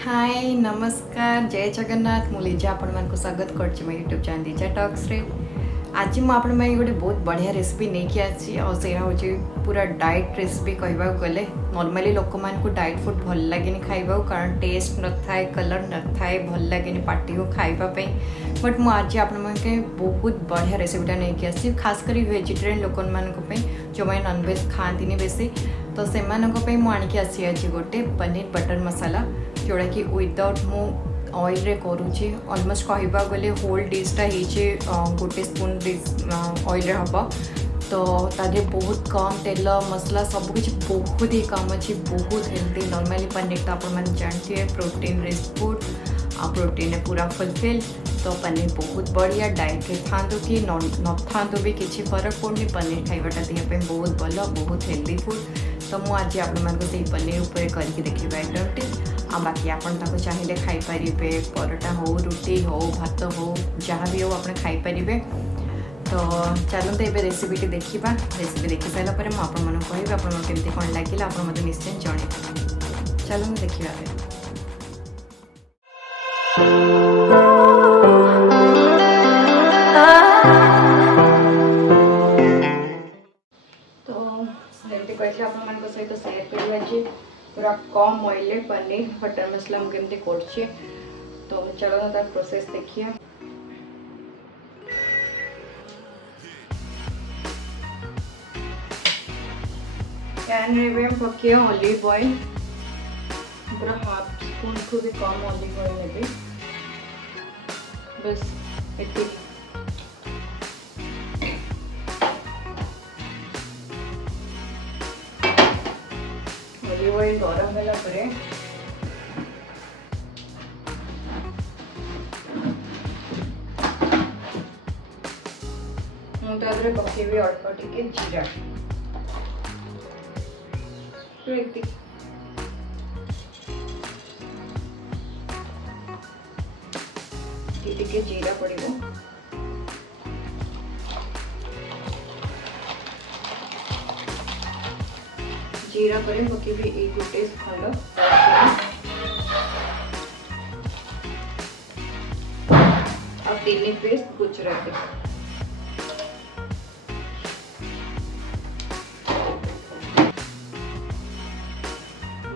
हाय नमस्कार जय जगन्नाथ मु लिजा आपण मानक स्वागत करछि मो यूट्यूब चैनल लिजा टॉक्स रे। आज मु आपण माई गोटे बहुत बढ़िया रेसिपी नहीं आसी और सेरा होची पूरा डाइट रेसिपी कहबा गले। नॉर्मली लोक मान को डाइट फूड भल लगे खाइबा कारण टेस्ट न थाए कलर न थाए भल लगे पार्टी को खाइबा पे। बट मु आज आपण मानके बहुत बढ़िया रेसिपीटा नहीं आसी खास करी वेजिटेरियन लोक मान को जो मैंने नॉनवेज खाती बेसी तो से मुझे आसी आज गोटे पनीर बटर मसाला जोड़ा कि विदाउट मु ऑयल रे करूची ऑलमोस्ट कहबा गले होल डिशटा हो गोटे स्पून ऑयल रे हम तो तादे बहुत कम तेल मसला सबकि बहुत ही कम अच्छी बहुत हेल्दी। नॉर्मली पनीर तो आप जानते हैं प्रोटीन रिच फूड आ प्रोटीन पूरा फुलफिल तो पनीर बहुत बढ़िया डाइट रे था कि न था भी किसी फरक पड़नी पनीर खाइबाटा देह बहुत भल बहुत हेल्दी फूड। तो मुझे आज आपको पनीर उपर करके देखा आइटमटी आ बाकी आपन ताको चाहिए खाईपारे परोटा हो रुटी हो भात हो जहाँ भी हो आप खाईपारे। तो चलते ये रेसिपीटी देखा रेसिपी देखी सारापर मुझे कहि आपमती कौन लगे आप मतलब निश्चय जन चलते देखा। सहित सेयार कर पूरा कम ऑयल पनीर बटर मसला मुझे कर तो चलो तार प्रोसेस देखिए। पैन रे पके ऑलिव ऑयल पूरा हाफ स्पून को भी कम ऑलिव ऑयल ने बस ये ऑलिव ऑयल गरम होला परे मुझे पकेबी अल्प टिके जीरा टिके जीरा पड़ो जीरा पर पकेबी ए गोटे खंड आ 3 पीस गुजराती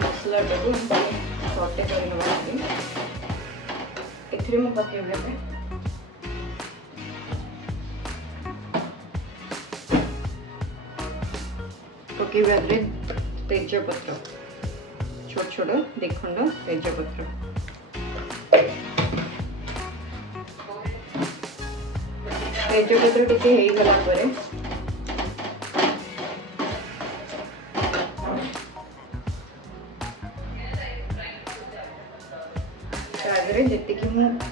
मसला सटे कर पकेबे पकेबे तेजपत्र छोट छोट देखंड तेजपत्र तेजपत्र टिके हो गला परे जी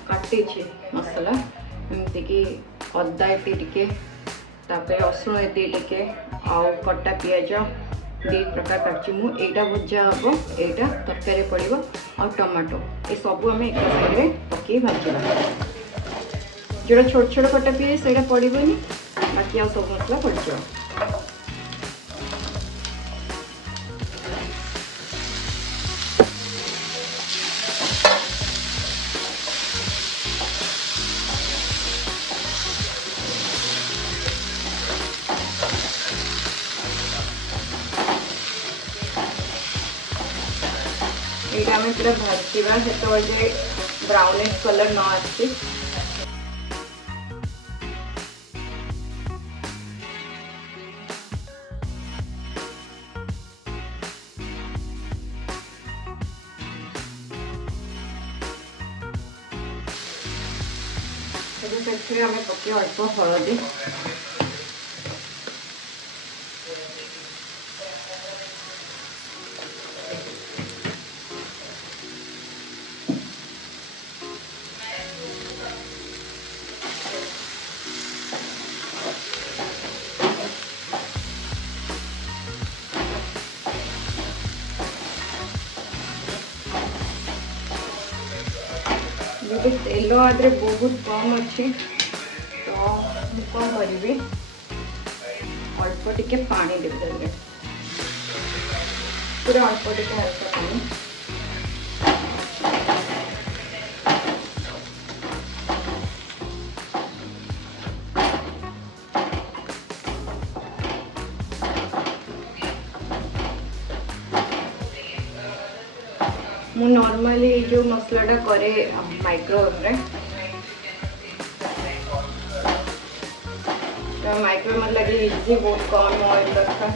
काटी मसला एमती अदा ये रसुण ये आउ कटा पिज 2 प्रकार काटची मु एटा भजा हम एटा तरकारी पड़ो आ टमाटो ये सब आम एक साइड पकई भाजवा जोड़ा छोट छोट कटा पिज से पड़ोनी बाकी आ सब मसला पड़ ये आम पूरा भाजवा से ब्राउनिश कलर न आसी आम पके अल्प हलदी तेल आदि बहुत कम अच्छी तो कौन करी अल्प टिके पानी देते पूरा अल्प टिके हल्का पानी मु नॉर्मली जो मसलाटा करे माइक्रोवेव रे माइक्रोवेव मतलब लगे इजी बहुत कम ऑयल दरकार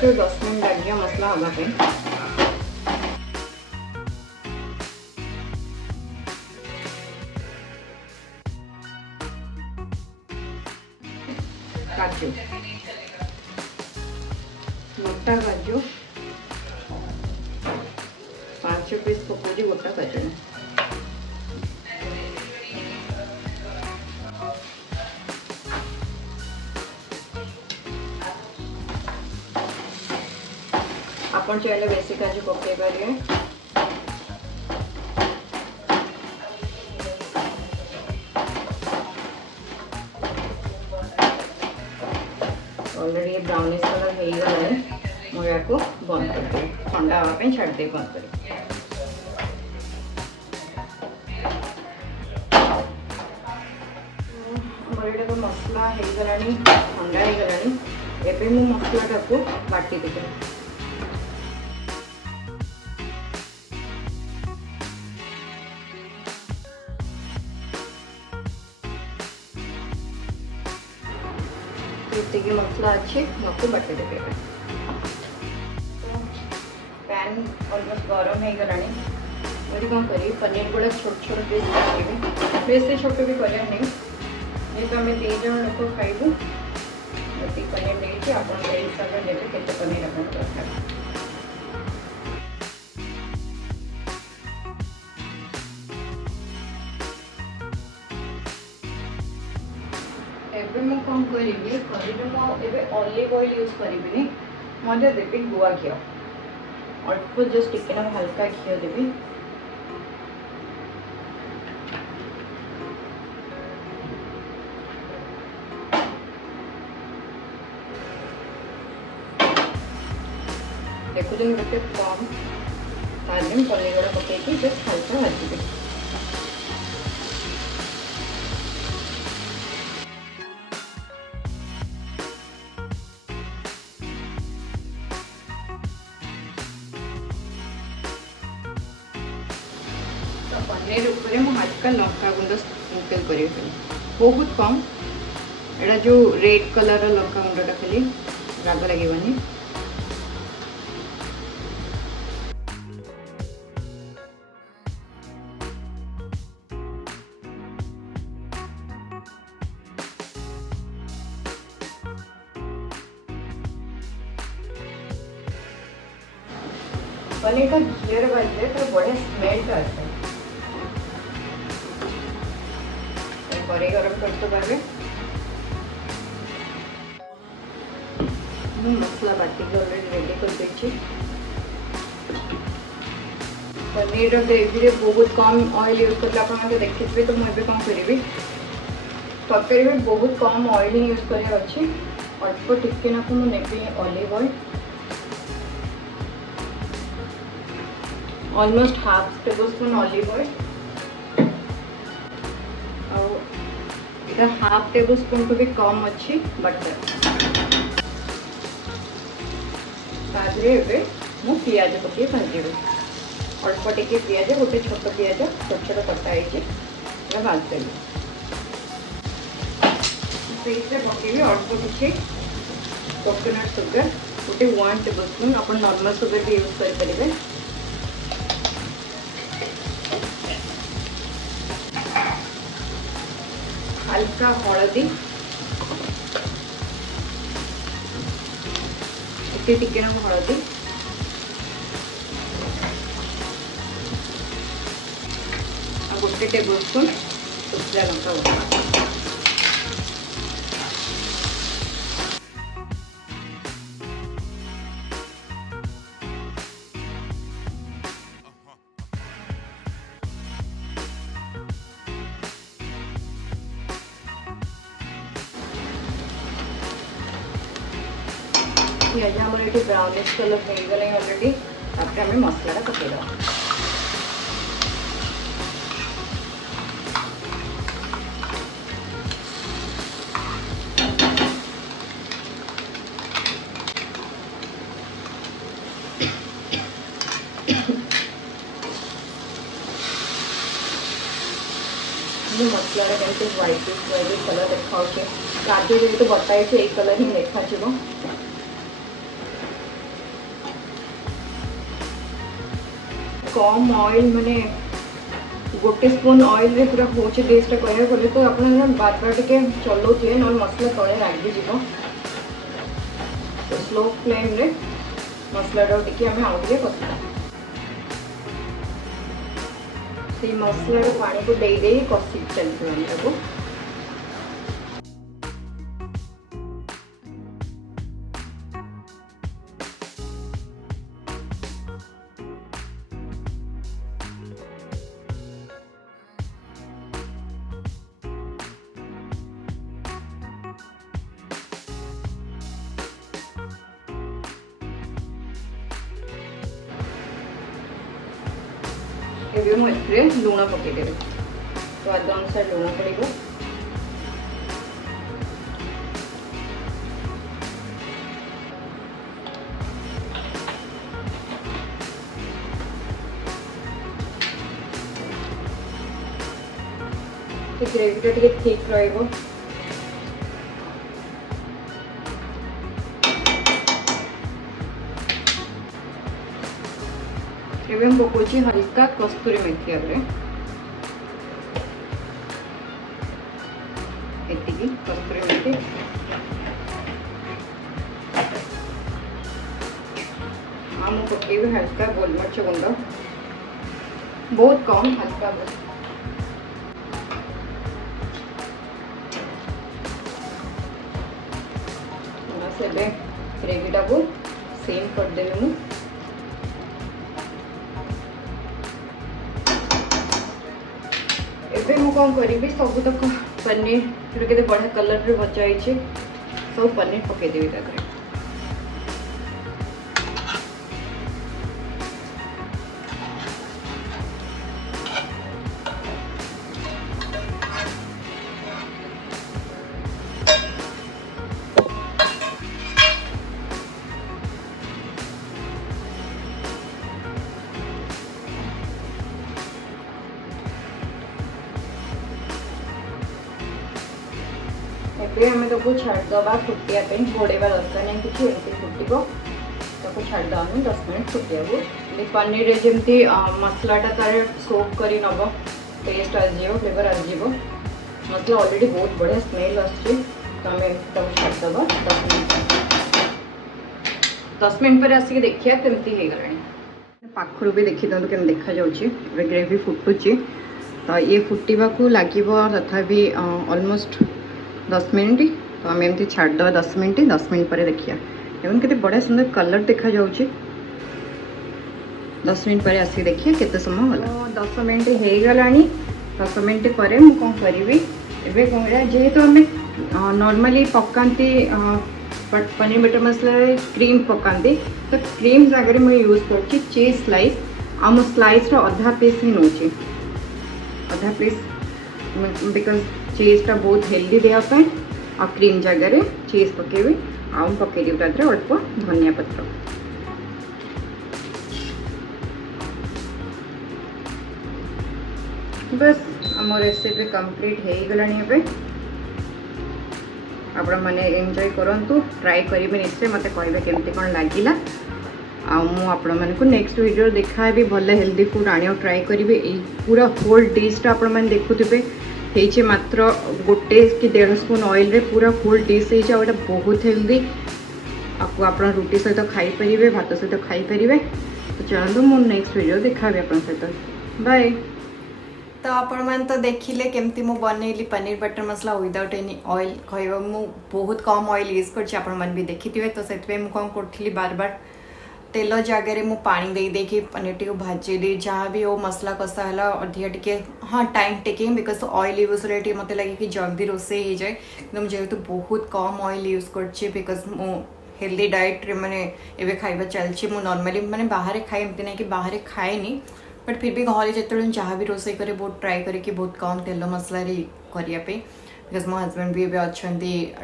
से 10 मिनट लग गया मसला हवा पे काजू मोटा काजू 5 पीस पकोड़ी गोटा काजू आपण चाहिए बेसी काजू पकई पारे ऑलरेडी ब्राउनिश कलर हो गला मुझे को बंद कर ठंडा हाँपी छाड़दे बंद कर मसला हो गला ठंडा हो गला एबे मु मसलाटा को बाटी देखे इतनी मसला अच्छे मको बटे देवे पैन ऑलमोस्ट गरम हो गला मुझे कौन करी पनीर गुड़ा छोट छोट पीस काटे बेस छोट भी करें नहीं ये तो आम 3 जन लोग खाइबू ये पनीर देखिए आप हिसाब से देते केते पनीर आप दरकार एबे मैं कौन करी मुझे ऑलिव ऑयल यूज करी मजे देवी गुआ घी अल्प जस्ट टिके हल्का घी देवी देखुन गोटे कम पनीर गुड़ा पकईकि जस्ट हल्का भाजी पनीर उपरे मु हल्का लंका गुंड स्प्रिंकल करी बहुत कम एटा जो रेड कलर लंका गुंडा खाली राग लगे पनीर का घी भाजले तो बढ़िया स्मेल आसे कड़े गरम करते पारे मसला बाटी ऑलरेडी रेडी कर देछि पनीर ग्रेवी बहुत कम ऑयल यूज करला आपण देखिए तो मुझे कौन करी तरकारी में बहुत कम ऑयल यूज कर अल्प टिके ना मुझे olive oil almost half table spoon olive oil half table spoon को भी कम अच्छी बटर मु पियाज पकई भाजी अल्प टिके पियाज गोटे छोट पियाज छोट छोट कटा है भाजदेवी पकईबी अल्प किसी कोकोनट सुगर गोटे 1 टेबल स्पून आप नॉर्मल सुगर भी यूज करें हल्का हलदी टिके हलदी गोटे टेबल स्पून शुखला लंका गुंड पियाज आम ये ब्राउनिश कलर हो गला ऑलरेडी आम मसलाटा पकईद मसला केमती व्हाइट व्हाइट कलर देखा काजू जेहतु बताई यही कलर ही देखा कम ऑयल माने गोटे स्पून ऑयल रे पूरा हो डिशटा कह गले तो आप बार बार टे चलाउे ना मसला तले लगिज तो स्लो फ्लेम रे मसला टी आम आउ टे कसा से मसला पानी को दे दे कषि चलते ଏବେ ମୁଁ ଏଥିରେ ଲୁଣ ପକେଇଦେବି ସ୍ୱାଦ ଅନୁସାରେ ଲୁଣ ପଡ଼ିବ ଗ୍ରେଭିଟା ଟିକେ ଠିକ୍ ରହିବ ଏବେ ମୁଁ ପକଉଛି ହଲକା କସ୍ତୁରୀ ମେଥି ଏତିକି କସ୍ତୁରୀ ମେଥି ଆଉ ମୁଁ ପକେଇବି ହଲକା ଗୋଲମରିଚ ଗୁଣ୍ଡ ବହୁତ କମ୍ ହଲକା बस ଏବେ ଗ୍ରେଭିଟାକୁ ସେମ୍ କରିଦେବି ମୁଁ ଏବେ ମୁଁ କ'ଣ କରିବି ସବୁତକ पनीर के बढ़िया कलर रे भजा सब पनीर पकईदेवी ताकरे आम तो छाड़दबा फुटिया घोड़ेवा दरकार नहीं कि एमती फुटो ताको छाड़दबा 10 मिनट फुटिया पनीर जमी मसलाटा तार सोक कर नब टेस्ट आसो फ्लेवर आसो मसला ऑलरेडी बहुत बढ़िया स्मेल आम छाड़दबा 10 मिनट पर आसिक देखिए केमती हो गला पाखर भी देखी दिखाँ केम देखा जाऊँगी ग्रेवी फुटुची तो ये फुटवा को लगे तथापि ऑलमोस्ट 10 मिनट तो आम एमती छाड़दबा 10 मिनट पर देखिए एवं केते बढ़िया सुंदर कलर देखा जाऊँगी 10 मिनट पर आसिक देखिए केते समय गला 10 मिनट हो गला 10 मिनट पर मुझे कौन करी जेहेतु आम नॉर्मली पकाती पनीर बटर मसला क्रीम पकाती तो क्रीम जगह मुझे यूज कर चीज स्लाइस आम स्लाइस अधा पीस ही नौ अधा पीस बिकज चीज़टा बहुत हेल्दी देहापी आ क्रीम जगह चीज पकेबी आउ पकईदेवी तादे अल्प धनिया पत्र बस आम रेसिपी कंप्लीट हो गलानी आपण मैंने एंजॉय करंतु ट्राई करेंगे निश्चय मत कहे केमती कौन लगिला आपण मानक नेक्स्ट वीडियो देखा भल हेल्दी फूड आने ट्राई करेंगे पूरा होल डिशटा आपण मैंने देखुथे हे मात्र गोटे कि 1.5 स्पून ऑयल रे पूरा फुल डिश हो बहुत हेल्दी आपको आप रुटी सहित खाई पारे भात सहित खाई पारे तो चलते मुझे नेक्स्ट वीडियो देखा सहित बाय। तो आपण मैंने तो देखिले केमती मु बनैली पनीर बटर मसला विदाउट एनी ऑयल कह मु बहुत कम ऑयल यूज कर भी देखी तो से कौन करी बार बार तेल जगह मु पानी दे देकी पनीर टी भाजी दे जहाँ भी हो मसला कषा है अधिका टे हाँ time taking because oil use रे मत लगे कि जल्दी रोसे हो जाए एकदम जेहेतु बहुत कम ऑयल यूज कर बिकज मु हेल्दी डाइट रे माने एबे खाइबा चलछि मु नॉर्मली माने बाहर खाए एमती नहीं कि बाहर खाएनी बट फिर भी घर जिते जहाँ भी रोसे करे बहुत ट्राए करके बहुत कम तेल मसला करने बिकज मो हजबैंड भी अच्छा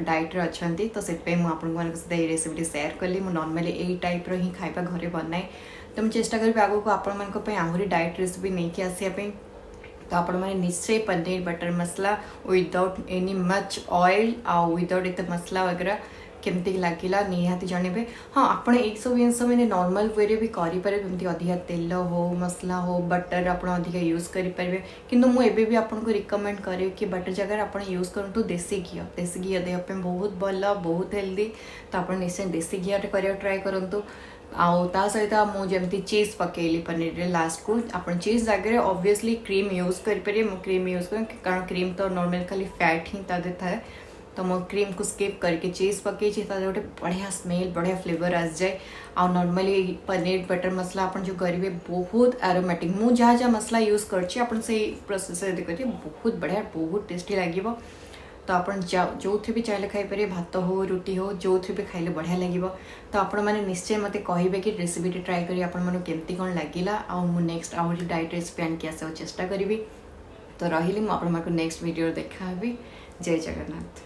डाइट रे अच्छा तो से मुझे रेसिपी सेयार कली मुझे नॉर्मली यही टाइप रो ही खाइबा घरे बनाए तो मुझे चेष्टा करी आगे को आपण आहरी डाइट रेसिपी नहीं कि आसापी तो आपण मैंने निश्चय पनीर बटर मसला विदाउट एनी मच ऑयल आउ विदाउट एत मसला वगैरह केमती लगिला निहाती जानवे। हाँ आप सब जिन मैंने नॉर्मल वे भी करेंगे जमी अधिका तेल हो मसला हो बटर आप अधिका यूज करेंगे किंतु मुझे भी आपको रिकमेंड करी कि बटर जगह आप यूज करूँ देसी घी देहपाई बहुत भल बहुत हेल्दी। तो आप निश्चय देसी घी ट्राए करूँ। आउ ता सहित मुझे चीज पकेली पनीर रे लास्ट को आप चीज जगह ऑब्वियसली क्रीम यूज करेंगे मु क्रीम यूज कर कारण क्रीम तो नॉर्मल खाली फैट ही ता थाए। तो मो क्रीम को स्किप करके चीज पकई गोटे बढ़िया स्मेल बढ़िया फ्लेवर आस जाए। आ नॉर्मली पनीर बटर मसला आप जो करेंगे बहुत एरोमेटिक मु जहाँ जहाँ मसला यूज करछी अपन से प्रोसेस करेंगे बहुत बढ़िया बहुत टेस्टी लगे। तो आप जो भी चाहिए खाईपर भात हो रुटी हो जो भी खाइले बढ़िया लगे। तो आपण मैंने निश्चय मत कहे कि रेसिपी ट्राए करी आपमती कौन लगिला आउ नेक्स्ट आहरी डाइट रेसिपी आनिक आसवा चेष्टा करी। तो रही मुझे नेक्स्ट वीडियो देखा। जय जगन्नाथ।